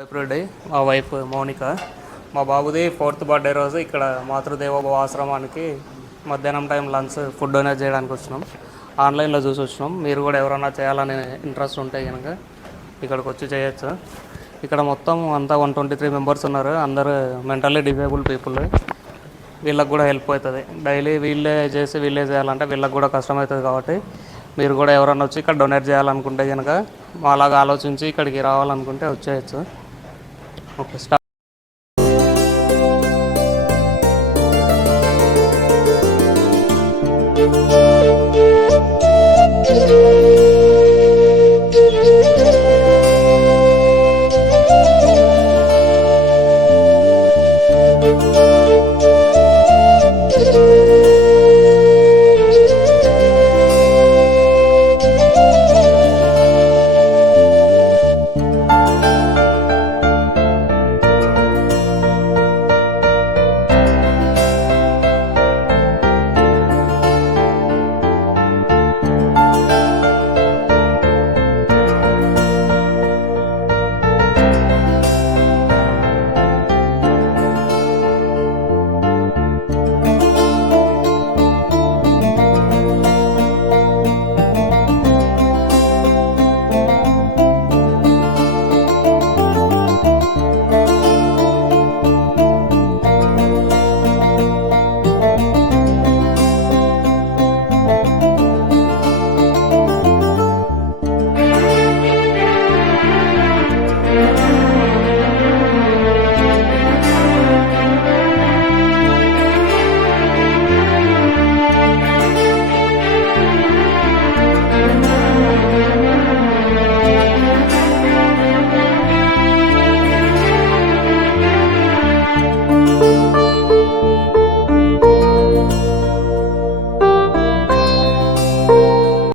April మా wife Mounika. మా బాబుది 4th బర్త్డే రోజు ఇక్కడ మాతృదేవోభవ ఆశ్రమానికి మధ్యాహ్నం టైం లంచ్ ఫుడ్ డొనేట్ చేయడానికి వచ్చినాం. ఆన్లైన్లో చూసి వచ్చినాం. మీరు కూడా ఎవరైనా చేయాలని ఇంట్రెస్ట్ ఉంటే కనుక ఇక్కడికి వచ్చి చేయొచ్చు. ఇక్కడ మొత్తం అంతా 123 మెంబర్స్ ఉన్నారు. అందరూ మెంటల్లీ డిజేబుల్ పీపుల్. వీళ్ళకి కూడా హెల్ప్ అవుతుంది. డైలీ వీళ్ళే చేయాలంటే వీళ్ళకి కూడా కష్టమవుతుంది. కాబట్టి మీరు కూడా ఎవరైనా వచ్చి ఇక్కడ డొనేట్ చేయాలనుకుంటే కనుక అలాగా ఆలోచించి ఇక్కడికి రావాలనుకుంటే వచ్చేయచ్చు. Okay, start.